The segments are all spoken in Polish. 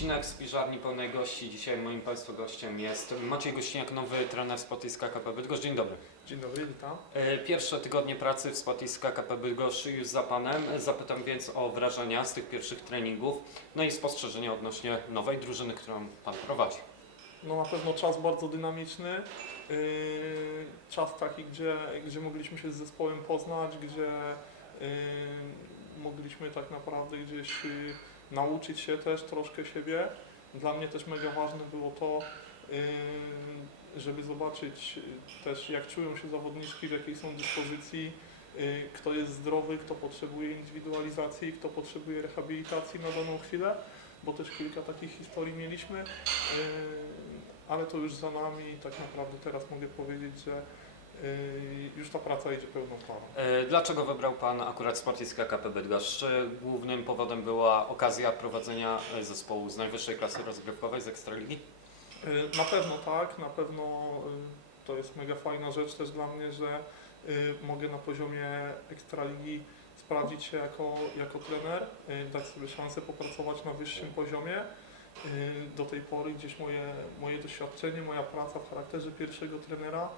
odcinek z Piżarni pełnej gości. Dzisiaj moim Państwa gościem jest Maciej Gościniak, nowy trener Spotiska KP Bydgoszcz. Dzień dobry. Dzień dobry, witam. E, Pierwsze tygodnie pracy w Spotiska KP Bydgoszcz już za Panem. Zapytam więc o wrażenia z tych pierwszych treningów, no i spostrzeżenia odnośnie nowej drużyny, którą Pan prowadzi. No na pewno czas bardzo dynamiczny. Yy, czas taki, gdzie, gdzie mogliśmy się z zespołem poznać, gdzie yy, mogliśmy tak naprawdę gdzieś nauczyć się też troszkę siebie. Dla mnie też mega ważne było to, żeby zobaczyć yy, też jak czują się zawodniczki, w jakiej są dyspozycji, yy, kto jest zdrowy, kto potrzebuje indywidualizacji, kto potrzebuje rehabilitacji na daną chwilę, bo też kilka takich historii mieliśmy. Ale to już za nami tak naprawdę teraz mogę powiedzieć, że już ta praca idzie pełną parą. E, Dlaczego wybrał Pan akurat Spotiska KP Bydgoszcz? Czy głównym powodem była okazja prowadzenia e, zespołu z najwyższej klasy rozgrywkowej, z Ekstraligi? Yy, Na pewno tak, na pewno yy, to jest mega fajna rzecz też dla mnie, że yy, mogę na poziomie Ekstraligi sprawdzić się jako, jako trener, yy, dać sobie szansę popracować na wyższym poziomie. Yy, Do tej pory gdzieś moje, moje doświadczenie, moja praca w charakterze pierwszego trenera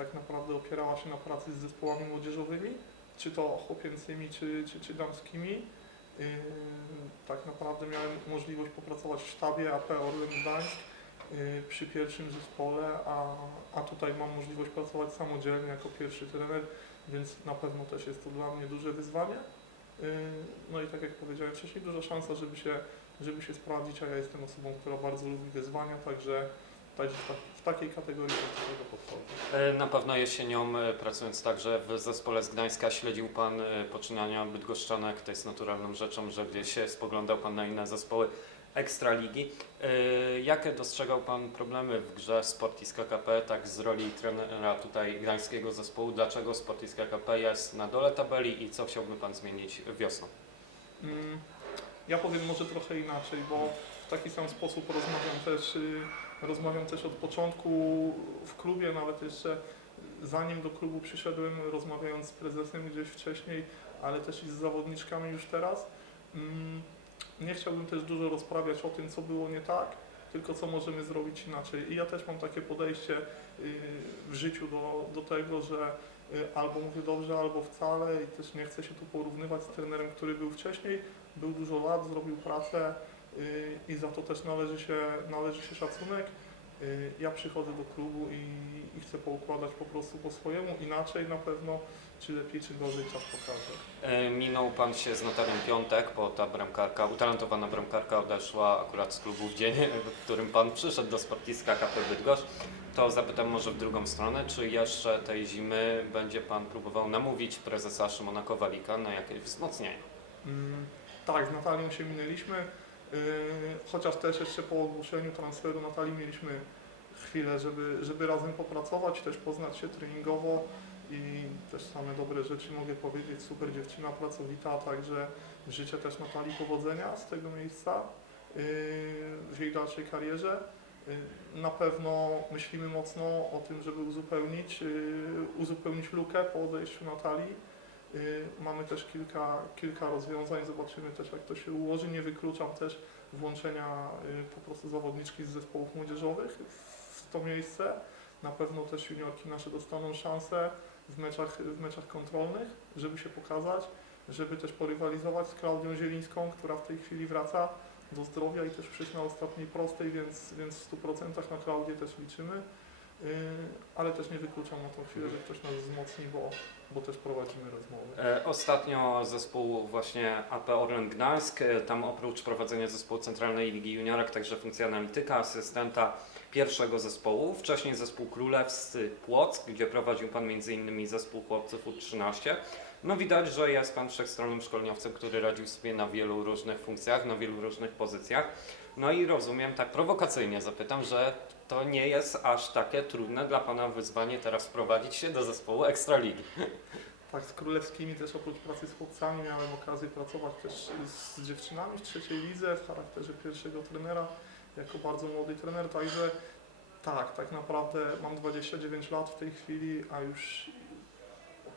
tak naprawdę opierała się na pracy z zespołami młodzieżowymi, czy to chłopięcymi, czy, czy, czy damskimi. Yy, Tak naprawdę miałem możliwość popracować w sztabie AP Orlen Gdańsk yy, przy pierwszym zespole, a, a tutaj mam możliwość pracować samodzielnie jako pierwszy trener, więc na pewno też jest to dla mnie duże wyzwanie. Yy, No i tak jak powiedziałem wcześniej, duża szansa, żeby się, żeby się sprawdzić, a ja jestem osobą, która bardzo lubi wyzwania, także, tak, w takiej kategorii do tego podchodzę. E, Na pewno jesienią, e, pracując także w zespole z Gdańska, śledził Pan e, poczynania bydgoszczanek. To jest naturalną rzeczą, że gdzieś się spoglądał Pan na inne zespoły Ekstraligi. E, Jakie dostrzegał Pan problemy w grze Sportiska KP, tak z roli trenera tutaj gdańskiego zespołu? Dlaczego Sportiska KP jest na dole tabeli i co chciałby Pan zmienić wiosną? Mm, Ja powiem może trochę inaczej, bo w taki sam sposób rozmawiam też, y, rozmawiam też od początku w klubie, nawet jeszcze zanim do klubu przyszedłem, rozmawiając z prezesem gdzieś wcześniej, ale też i z zawodniczkami już teraz. Mm, Nie chciałbym też dużo rozprawiać o tym, co było nie tak, tylko co możemy zrobić inaczej. I ja też mam takie podejście y, w życiu do, do tego, że y, albo mówię dobrze, albo wcale i też nie chcę się tu porównywać z trenerem, który był wcześniej, był dużo lat, zrobił pracę i za to też należy się, należy się szacunek. Y, Ja przychodzę do klubu i, i chcę poukładać po prostu po swojemu, inaczej na pewno, czy lepiej, czy gorzej czas pokaże. E, Minął Pan się z Notarią Piątek, bo ta bramkarka, utalentowana bramkarka odeszła akurat z klubu w dzień, w którym Pan przyszedł do Sportiska KP Bydgoszcz. To zapytam może w drugą stronę, czy jeszcze tej zimy będzie Pan próbował namówić prezesa Szymona Kowalika na jakieś wzmocnienie? Mm, Tak, z Natalią się minęliśmy, chociaż też jeszcze po ogłoszeniu transferu Natalii mieliśmy chwilę, żeby, żeby razem popracować, też poznać się treningowo i też same dobre rzeczy mogę powiedzieć. Super dziewczyna, pracowita, także życzę też Natalii powodzenia z tego miejsca yy, w jej dalszej karierze. Yy, Na pewno myślimy mocno o tym, żeby uzupełnić, yy, uzupełnić lukę po odejściu Natalii. Y, Mamy też kilka, kilka rozwiązań, zobaczymy też jak to się ułoży. Nie wykluczam też włączenia y, po prostu zawodniczki z zespołów młodzieżowych w to miejsce. Na pewno też juniorki nasze dostaną szansę w meczach, w meczach kontrolnych, żeby się pokazać, żeby też porywalizować z Klaudią Zielińską, która w tej chwili wraca do zdrowia i też przyszła na ostatniej prostej, więc, więc w 100% na Klaudię też liczymy. Y, Ale też nie wykluczam na tą chwilę, że ktoś nas wzmocni, bo, bo też prowadzimy rozmowy. E, Ostatnio zespół właśnie AP Orlen Gdańsk, e, tam oprócz prowadzenia zespołu Centralnej Ligi Juniorek, także funkcja analityka, asystenta pierwszego zespołu, wcześniej zespół Królewscy Płock, gdzie prowadził Pan m.in. zespół chłopców U13. No widać, że jest Pan wszechstronnym szkoleniowcem, który radził sobie na wielu różnych funkcjach, na wielu różnych pozycjach. No i rozumiem, tak prowokacyjnie zapytam, że to nie jest aż takie trudne dla Pana wyzwanie teraz wprowadzić się do zespołu Ekstraligi. Tak, z królewskimi też oprócz pracy z chłopcami miałem okazję pracować też z dziewczynami w trzeciej lidze w charakterze pierwszego trenera, jako bardzo młody trener, także tak, tak naprawdę mam 29 lat w tej chwili, a już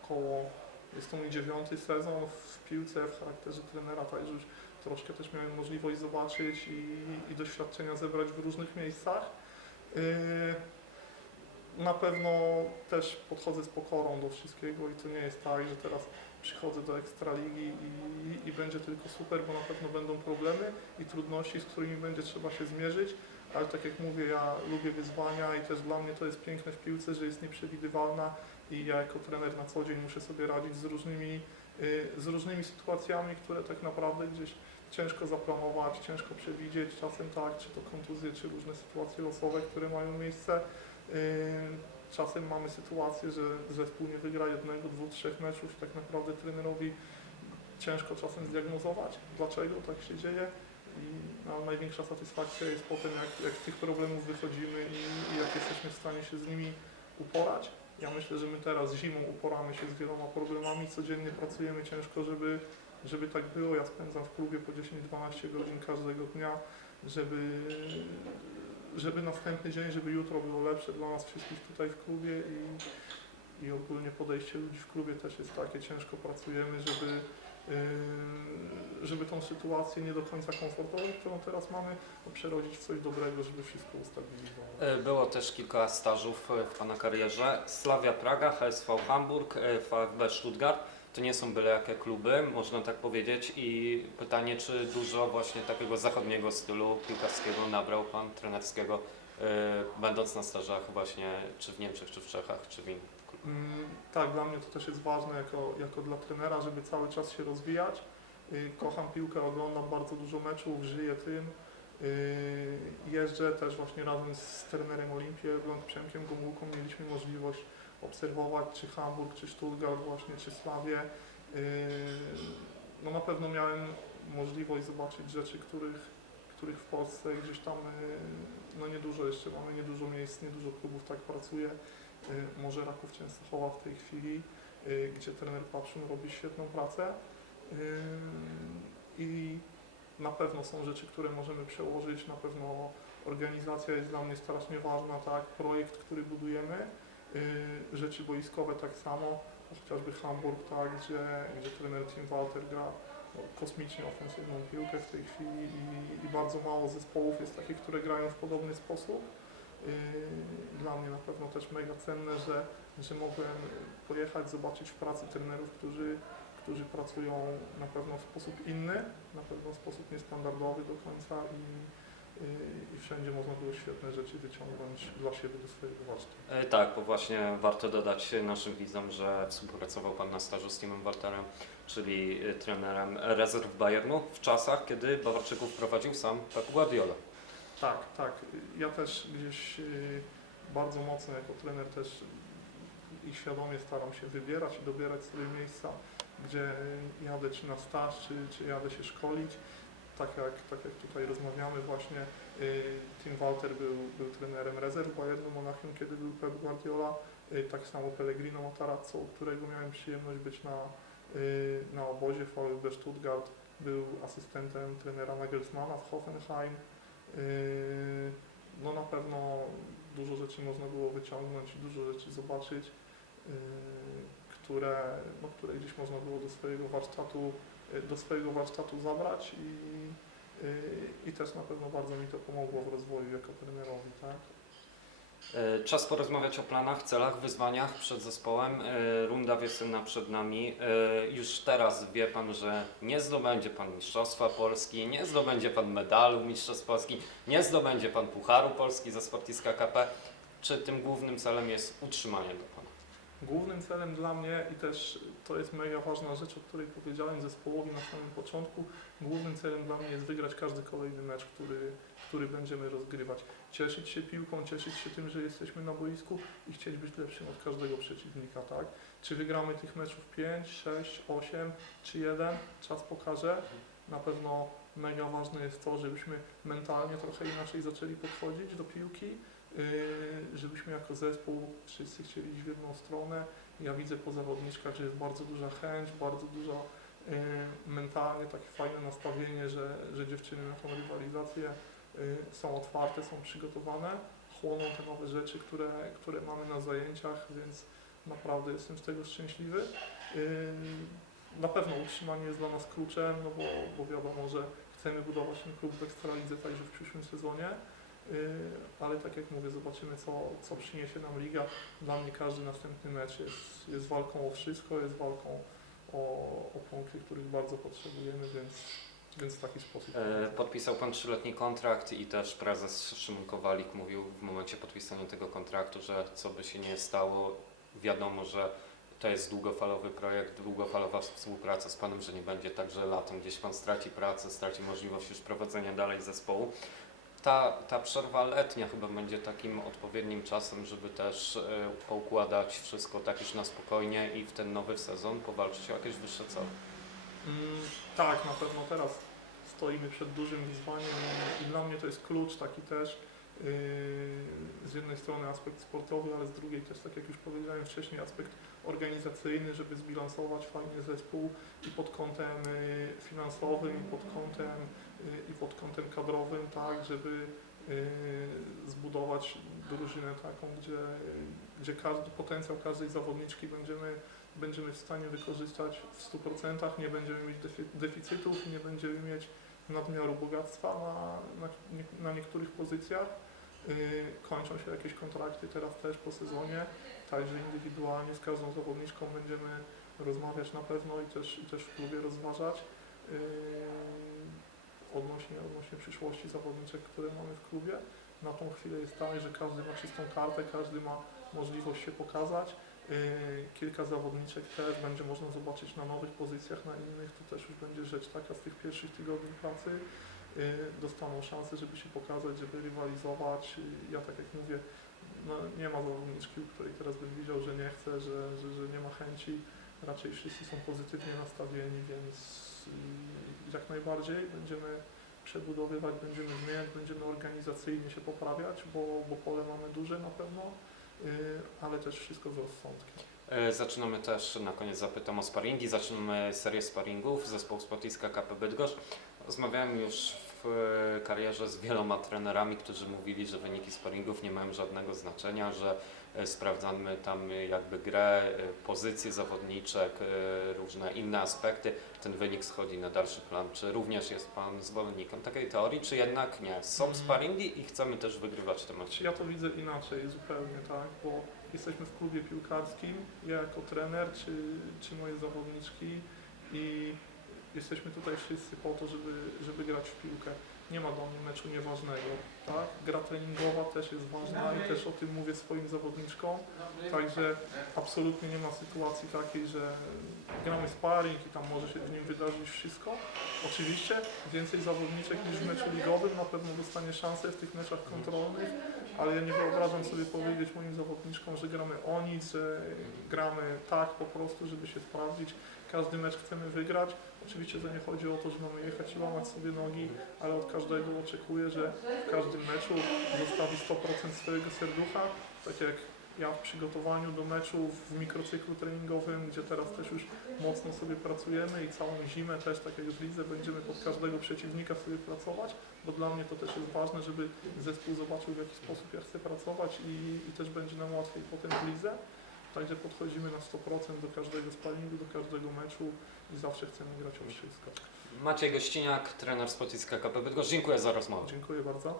około, jest to mój dziewiąty sezon w piłce w charakterze trenera, także już troszkę też miałem możliwość zobaczyć i, i doświadczenia zebrać w różnych miejscach. Yy, na pewno też podchodzę z pokorą do wszystkiego i to nie jest tak, że teraz przychodzę do Ekstraligi i, i będzie tylko super, bo na pewno będą problemy i trudności, z którymi będzie trzeba się zmierzyć, ale tak jak mówię, ja lubię wyzwania i też dla mnie to jest piękne w piłce, że jest nieprzewidywalna i ja jako trener na co dzień muszę sobie radzić z różnymi, y, z różnymi sytuacjami, które tak naprawdę gdzieś ciężko zaplanować, ciężko przewidzieć, czasem tak, czy to kontuzje, czy różne sytuacje losowe, które mają miejsce. Czasem mamy sytuację, że zespół nie wygra jednego, dwóch, trzech meczów i tak naprawdę trenerowi ciężko czasem zdiagnozować, dlaczego tak się dzieje. I no, największa satysfakcja jest potem, jak, jak z tych problemów wychodzimy i, i jak jesteśmy w stanie się z nimi uporać. Ja myślę, że my teraz zimą uporamy się z wieloma problemami, codziennie pracujemy ciężko, żeby, żeby tak było. Ja spędzam w klubie po 10-12 godzin każdego dnia, żeby, żeby następny dzień, żeby jutro było lepsze dla nas wszystkich tutaj w klubie i, i ogólnie podejście ludzi w klubie też jest takie, ciężko pracujemy, żeby, yy, żeby tą sytuację nie do końca komfortową, którą teraz mamy, no, przerodzić w coś dobrego, żeby wszystko ustabilizować. E, Było też kilka stażów e, w Pana karierze. Slavia Praga, HSV Hamburg, e, VfB Stuttgart. To nie są byle jakie kluby, można tak powiedzieć. I pytanie, czy dużo właśnie takiego zachodniego stylu piłkarskiego nabrał Pan trenerskiego, e, będąc na stażach właśnie czy w Niemczech, czy w Czechach, czy w innych klubach? Mm, Tak, dla mnie to też jest ważne jako, jako dla trenera, żeby cały czas się rozwijać. Y, Kocham piłkę, oglądam bardzo dużo meczów, żyję tym. Y, Jeżdżę też właśnie razem z trenerem Olimpii, Elbląg, Przemkiem Gomułką mieliśmy możliwość obserwować czy Hamburg, czy Stuttgart właśnie, czy Slawię. Y, No na pewno miałem możliwość zobaczyć rzeczy, których, których w Polsce gdzieś tam y, no niedużo jeszcze mamy, niedużo miejsc, niedużo klubów tak pracuje. Y, Może Raków Częstochowa w tej chwili, gdzie trener Papszun robi świetną pracę. I na pewno są rzeczy, które możemy przełożyć, na pewno organizacja jest dla mnie strasznie ważna, tak, projekt, który budujemy, rzeczy boiskowe tak samo, chociażby Hamburg, tak, gdzie, gdzie trener Tim Walter gra no, kosmicznie ofensywną piłkę w tej chwili i, i bardzo mało zespołów jest takich, które grają w podobny sposób. Yy, Dla mnie na pewno też mega cenne, że, że mogłem pojechać, zobaczyć w pracy trenerów, którzy, którzy pracują na pewno w sposób inny, na pewno w sposób niestandardowy do końca i, yy, i wszędzie można było świetne rzeczy wyciągnąć dla siebie do swojego warsztatu. E, Tak, bo właśnie warto dodać naszym widzom, że współpracował Pan na stażu z Timem Walterem, czyli e, trenerem rezerw Bayernu w czasach, kiedy Bawarczyków prowadził sam Pep Guardiola. Tak, tak. Ja też gdzieś yy, bardzo mocno jako trener też i świadomie staram się wybierać i dobierać sobie miejsca, gdzie jadę czy na staż, czy, czy jadę się szkolić. Tak jak, tak jak tutaj rozmawiamy właśnie, yy, Tim Walter był, był trenerem rezerw Bayernu Monachium, kiedy był Pep Guardiola. Yy, tak samo Pellegrino Matarazzo, którego miałem przyjemność być na, yy, na obozie VfB Stuttgart. Był asystentem trenera Nagelsmana w Hoffenheim. No na pewno dużo rzeczy można było wyciągnąć i dużo rzeczy zobaczyć, które, no, które gdzieś można było do swojego warsztatu, do swojego warsztatu zabrać i, i też na pewno bardzo mi to pomogło w rozwoju jako trenerowi, tak? E, Czas porozmawiać o planach, celach, wyzwaniach przed zespołem. E, Runda wiosenna przed nami. E, Już teraz wie Pan, że nie zdobędzie Pan Mistrzostwa Polski, nie zdobędzie Pan medalu Mistrzostw Polski, nie zdobędzie Pan Pucharu Polski ze Sportiska KP. Czy tym głównym celem jest utrzymanie do Pana? Głównym celem dla mnie i też to jest mega ważna rzecz, o której powiedziałem zespołowi na samym początku, głównym celem dla mnie jest wygrać każdy kolejny mecz, który, który będziemy rozgrywać. Cieszyć się piłką, cieszyć się tym, że jesteśmy na boisku i chcieć być lepszym od każdego przeciwnika, tak? Czy wygramy tych meczów 5, 6, 8 czy 1, czas pokaże. Na pewno mega ważne jest to, żebyśmy mentalnie trochę inaczej zaczęli podchodzić do piłki, Yy, żebyśmy jako zespół wszyscy chcieli iść w jedną stronę. Ja widzę po zawodniczkach, że jest bardzo duża chęć, bardzo dużo yy, mentalnie takie fajne nastawienie, że, że dziewczyny na tą rywalizację yy, są otwarte, są przygotowane, chłoną te nowe rzeczy, które, które mamy na zajęciach, więc naprawdę jestem z tego szczęśliwy. Na pewno utrzymanie jest dla nas kluczem, no bo, bo wiadomo, że chcemy budować ten klub w Ekstralidze także w przyszłym sezonie. Yy, ale tak jak mówię, zobaczymy co, co przyniesie nam liga. Dla mnie każdy następny mecz jest, jest walką o wszystko, jest walką o, o punkty, których bardzo potrzebujemy, więc, więc w taki sposób. E, Podpisał Pan trzyletni kontrakt i też prezes Szymon Kowalik mówił w momencie podpisania tego kontraktu, że co by się nie stało, wiadomo, że to jest długofalowy projekt, długofalowa współpraca z Panem, że nie będzie tak, że latem gdzieś Pan straci pracę, straci możliwość już prowadzenia dalej zespołu. Ta, ta przerwa letnia chyba będzie takim odpowiednim czasem, żeby też e, poukładać wszystko tak już na spokojnie i w ten nowy sezon powalczyć o jakieś wyższe cele. Mm, tak, na pewno teraz stoimy przed dużym wyzwaniem i dla mnie to jest klucz taki też. Yy, z jednej strony aspekt sportowy, ale z drugiej też, tak jak już powiedziałem wcześniej, aspekt organizacyjny, żeby zbilansować fajnie zespół i pod kątem yy, finansowym, i pod kątem, yy, i pod kątem kadrowym, tak, żeby yy, zbudować drużynę taką, gdzie, gdzie każdy potencjał każdej zawodniczki będziemy będziemy w stanie wykorzystać w 100%, nie będziemy mieć defi- deficytów, nie będziemy mieć nadmiaru bogactwa na, na, na niektórych pozycjach. Yy, kończą się jakieś kontrakty teraz też po sezonie, także indywidualnie z każdą zawodniczką będziemy rozmawiać na pewno i też, i też w klubie rozważać yy, odnośnie, odnośnie przyszłości zawodniczek, które mamy w klubie. Na tą chwilę jest tak, że każdy ma czystą kartę, każdy ma możliwość się pokazać. Yy, Kilka zawodniczek też będzie można zobaczyć na nowych pozycjach, na innych. To też już będzie rzecz taka z tych pierwszych tygodni pracy. Yy, Dostaną szansę, żeby się pokazać, żeby rywalizować. Yy, Ja tak jak mówię, no nie ma zawodniczki, u której teraz bym widział, że nie chce, że, że, że nie ma chęci. Raczej wszyscy są pozytywnie nastawieni, więc jak najbardziej będziemy przebudowywać, będziemy zmieniać, będziemy organizacyjnie się poprawiać, bo, bo pole mamy duże na pewno. Yy, ale też wszystko z rozsądkiem. E, Zaczynamy też, na koniec zapytam o sparingi, zaczynamy serię sparingów, zespoł Sportiska KP Bydgoszcz. Rozmawiałem już w e, karierze z wieloma trenerami, którzy mówili, że wyniki sparingów nie mają żadnego znaczenia, że e, sprawdzamy tam e, jakby grę, pozycje zawodniczek, różne inne aspekty. Ten wynik schodzi na dalszy plan. Czy również jest Pan zwolennikiem takiej teorii, czy jednak nie? Są Mm. sparingi i chcemy też wygrywać te mecze. Ja to widzę inaczej zupełnie, tak, bo jesteśmy w klubie piłkarskim, ja jako trener, czy, czy moje zawodniczki i jesteśmy tutaj wszyscy po to, żeby, żeby grać w piłkę. Nie ma dla mnie meczu nieważnego, tak? Gra treningowa też jest ważna i też o tym mówię swoim zawodniczkom, także absolutnie nie ma sytuacji takiej, że gramy sparring i tam może się w nim wydarzyć wszystko. Oczywiście więcej zawodniczek niż w meczu ligowym na pewno dostanie szansę w tych meczach kontrolnych, ale ja nie wyobrażam sobie powiedzieć moim zawodniczkom, że gramy o nic, że gramy tak po prostu, żeby się sprawdzić. Każdy mecz chcemy wygrać. Oczywiście to nie chodzi o to, że mamy jechać i łamać sobie nogi, ale od każdego oczekuję, że w każdym meczu zostawi 100% swojego serducha, tak jak ja w przygotowaniu do meczu w mikrocyklu treningowym, gdzie teraz też już mocno sobie pracujemy i całą zimę też, tak jak w lidze, będziemy pod każdego przeciwnika sobie pracować, bo dla mnie to też jest ważne, żeby zespół zobaczył w jaki sposób ja chcę pracować i, i też będzie nam łatwiej potem w lidze. Także podchodzimy na 100% do każdego sparingu, do każdego meczu i zawsze chcemy grać o wszystko. Maciej Gościniak, trener Sportiska KP Bydgoszcz. Dziękuję za rozmowę. Dziękuję bardzo.